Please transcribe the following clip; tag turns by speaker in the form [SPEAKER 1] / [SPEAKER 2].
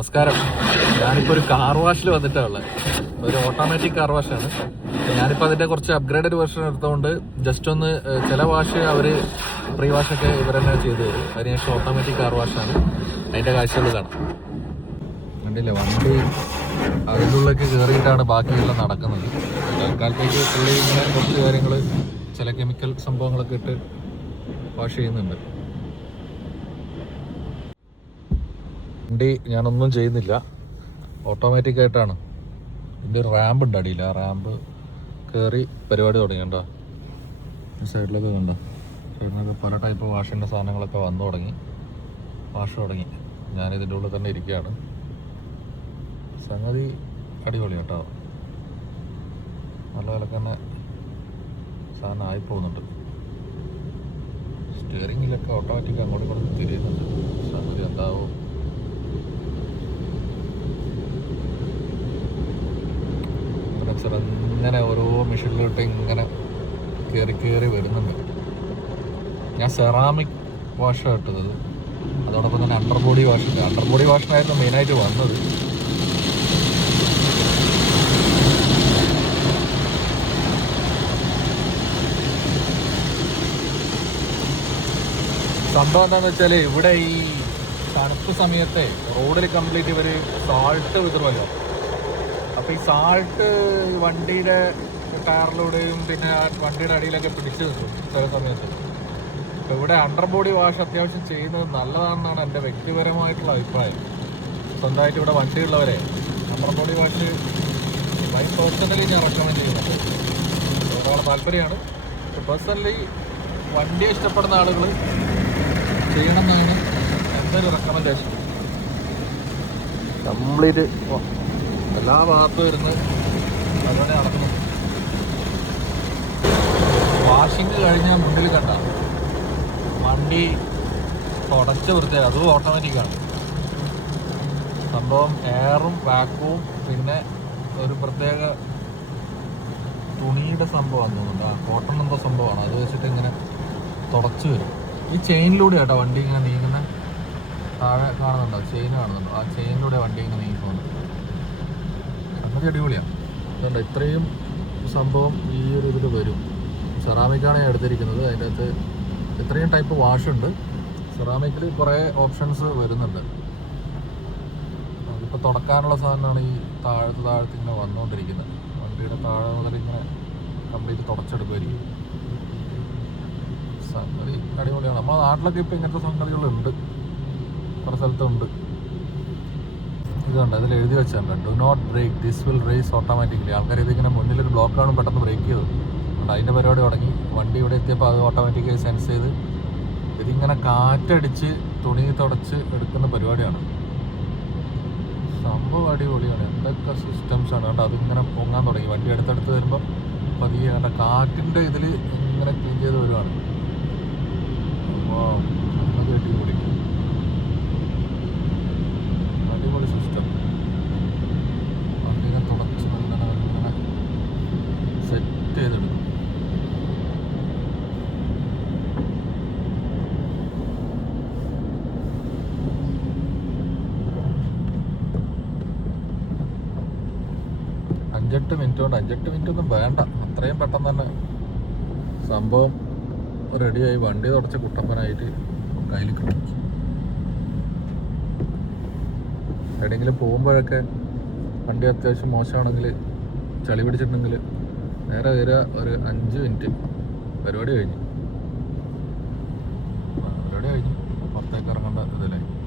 [SPEAKER 1] നമസ്കാരം. ഞാനിപ്പോൾ ഒരു കാർ വാഷിൽ വന്നിട്ടാണ് ഉള്ളത് ഒരു ഓട്ടോമാറ്റിക് കാർ വാഷാണ് ഞാനിപ്പോൾ അതിന്റെ കുറച്ച് അപ്ഗ്രേഡഡ് വേർഷൻ എടുത്തുകൊണ്ട് ജസ്റ്റ് ഒന്ന് ചില വാഷ് അവർ പ്രീ വാഷൊക്കെ ഇവർ തന്നെ ചെയ്തു തരും. അതിനുശേഷം ഓട്ടോമാറ്റിക് കാർ വാഷാണ് അതിന്റെ കാഴ്ചകൾ കാണാം. കണ്ടില്ലേ? വണ്ടി അതിന്റെ ഉള്ളിലേക്ക് കയറിയിട്ടാണ് ബാക്കിയെല്ലാം നടക്കുന്നത്. തൽക്കാലത്തേക്ക് പുള്ളി ഇങ്ങനെ കുറച്ച് കാര്യങ്ങൾ ചില കെമിക്കൽ സംഭവങ്ങളൊക്കെ ഇട്ട് വാഷ് ചെയ്യുന്നുണ്ട്. വണ്ടി ഞാനൊന്നും ചെയ്യുന്നില്ല. ഓട്ടോമാറ്റിക് ആയിട്ടാണ്. ഇതിന്റെ ഒരു റാമ്പ് ഉണ്ട് അടിയിൽ. ആ റാമ്പ് കയറി പരിപാടി തുടങ്ങി കണ്ടോ? സൈഡിലൊക്കെ കണ്ടോ? സൈഡിലൊക്കെ പല ടൈപ്പ് വാഷിന്റെ സാധനങ്ങളൊക്കെ വന്നു തുടങ്ങി. വാഷ് തുടങ്ങി. ഞാനിതിന്റെ ഉള്ളിൽ തന്നെ ഇരിക്കുകയാണ്. സംഗതി അടിപൊളി കേട്ടോ. നല്ല വിലക്ക് തന്നെ സാധനം ആയി പോകുന്നുണ്ട്. സ്റ്റിയറിങ്ങിലൊക്കെ ഓട്ടോമാറ്റിക് അങ്ങോട്ടും ഇങ്ങോട്ടും തിരിയുന്നുണ്ട്. സംഗതി എന്താവും? ഇങ്ങനെ ചെറുങ്ങനെ ഓരോ മെഷീനിലോട്ട് ഇങ്ങനെ കയറി കയറി വരുന്നുണ്ട്. ഞാൻ സെറാമിക് വാഷാണ് ഇട്ടത്. അതോടൊപ്പം തന്നെ അണ്ടർ ബോഡി വാഷിന്റെ അണ്ടർ ബോഡി വാഷിനായിരുന്നു മെയിനായിട്ട് വന്നത്. സംഭവം എന്താണെന്ന് വെച്ചാൽ ഇവിടെ ഈ തണുപ്പ് സമയത്തെ റോഡിൽ കംപ്ലീറ്റ് ഇവർ സാൾട്ട് വിതറുമല്ലോ അപ്പോൾ ഈ സാൾട്ട് വണ്ടിയുടെ ടയറിലൂടെയും പിന്നെ വണ്ടിയുടെ അടിയിലൊക്കെ പിടിച്ചു ചില സമയത്ത്. അപ്പോൾ ഇവിടെ അണ്ടർ ബോഡി വാഷ് അത്യാവശ്യം ചെയ്യുന്നത് നല്ലതാണെന്നാണ് എന്റെ വ്യക്തിപരമായിട്ടുള്ള അഭിപ്രായം. സ്വന്തമായിട്ട് ഇവിടെ വണ്ടിയുള്ളവരെ under body wash by personally ഞാൻ റെക്കമെൻഡ് ചെയ്യുന്നുണ്ട് ഒരുപാട് താല്പര്യമാണ്. പേഴ്സണലി വണ്ടി ഇഷ്ടപ്പെടുന്ന ആളുകൾ ചെയ്യണമെന്നാണ് എന്റെ ഒരു റെക്കമെൻഡേഷൻ കംപ്ലീറ്റ് എല്ലാ ഭാഗത്തും ഇരുന്ന് അതുപോലെ നടക്കുന്നു. വാഷിംഗ് കഴിഞ്ഞാൽ മുന്നിൽ കണ്ട. വണ്ടി തുടച്ച് വൃത്തിയായി അതും ഓട്ടോമാറ്റിക്കാണ് സംഭവം എയറും വാക്വവും പിന്നെ ഒരു പ്രത്യേക തുണിയുടെ സംഭവമാണ് തോന്നുന്നുണ്ട് ആ കോട്ടൺ എന്തോ സംഭവമാണ്. അത് വെച്ചിട്ട് ഇങ്ങനെ തുടച്ച് വരും. ഈ ചെയിനിലൂടെ കേട്ടോ വണ്ടി ഇങ്ങനെ നീങ്ങുന്ന? താഴെ കാണുന്നുണ്ടോ? ചെയിൻ കാണുന്നുണ്ടോ? ആ ചെയിനിലൂടെ വണ്ടി ഇങ്ങനെ നീങ്ങുന്നുണ്ട് സംഗതി അടിപൊളിയാണ് അതുകൊണ്ട് ഇത്രയും സംഭവം ഈ ഒരു ഇതിൽ വരും. സെറാമിക്കാണ് ഞാൻ എടുത്തിരിക്കുന്നത്. അതിന്റെ അകത്ത് ഇത്രയും ടൈപ്പ് വാഷ് ഉണ്ട്. സെറാമിക്കിൽ കുറേ ഓപ്ഷൻസ് വരുന്നുണ്ട്. അതിപ്പോൾ തുടക്കാനുള്ള സാധനമാണ് ഈ താഴത്ത് താഴത്ത് ഇങ്ങനെ വന്നുകൊണ്ടിരിക്കുന്നത് വണ്ടിയുടെ താഴെ മുതൽ ഇങ്ങനെ കംപ്ലീറ്റ് തുടച്ചെടുക്കുമായിരിക്കും സംഗതി അടിപൊളിയാണ്. നമ്മുടെ നാട്ടിലൊക്കെ ഇപ്പോൾ ഇങ്ങനത്തെ സംഗതികളുണ്ട്. പല സ്ഥലത്തുണ്ട്. ഇതുണ്ട് അതിൽ എഴുതി വെച്ചിട്ടുണ്ട്. Do not break this will raise automatically ആൾക്കാർ ഇതിങ്ങനെ മുന്നിലൊരു ബ്ലോക്ക് കാണും പെട്ടെന്ന് ബ്രേക്ക് ചെയ്തു അതുകൊണ്ട് അതിന്റെ പരിപാടി തുടങ്ങി. വണ്ടി ഇവിടെ എത്തിയപ്പോൾ അത് ഓട്ടോമാറ്റിക്കായി സെൻസ് ചെയ്ത് ഇതിങ്ങനെ കാറ്റടിച്ച് തുണി തുടച്ച് എടുക്കുന്ന പരിപാടിയാണ്. സംഭവം അടിപൊളിയാണ്. എന്തൊക്കെ സിസ്റ്റംസ് ആണ്. അതിങ്ങനെ പൊങ്ങാൻ തുടങ്ങി. വണ്ടി അടുത്തടുത്ത് വരുമ്പോൾ പതിയെ കണ്ട കാറ്റിന്റെ ഇതിൽ ഇങ്ങനെ ക്ലീൻ ചെയ്ത് വരുവാണ്. അപ്പോൾ അത് അടിപൊളി അടിപൊളി സിസ്റ്റം വണ്ടിനെ തുടച്ച് നല്ല ഇങ്ങനെ ചെയ്തെടുക്കും അഞ്ചെട്ട് മിനിറ്റ് കൊണ്ട് അഞ്ചെട്ട് മിനിറ്റ് ഒന്നും വേണ്ട. അത്രയും പെട്ടെന്ന് തന്നെ സംഭവം റെഡിയായി വണ്ടി തുടച്ച കുട്ടപ്പനായിട്ട് കയ്യിൽ കിട്ടും. എവിടെയെങ്കിലും പോകുമ്പോഴൊക്കെ വണ്ടി അത്യാവശ്യം മോശമാണെങ്കിൽ ചളി പിടിച്ചിട്ടുണ്ടെങ്കിൽ നേരെ വരിക ഒരു അഞ്ച് മിനിറ്റ്. പരിപാടി കഴിഞ്ഞു. പരിപാടി കഴിഞ്ഞു. പുറത്തേക്ക് ഇറങ്ങേണ്ട ഇതല്ലേ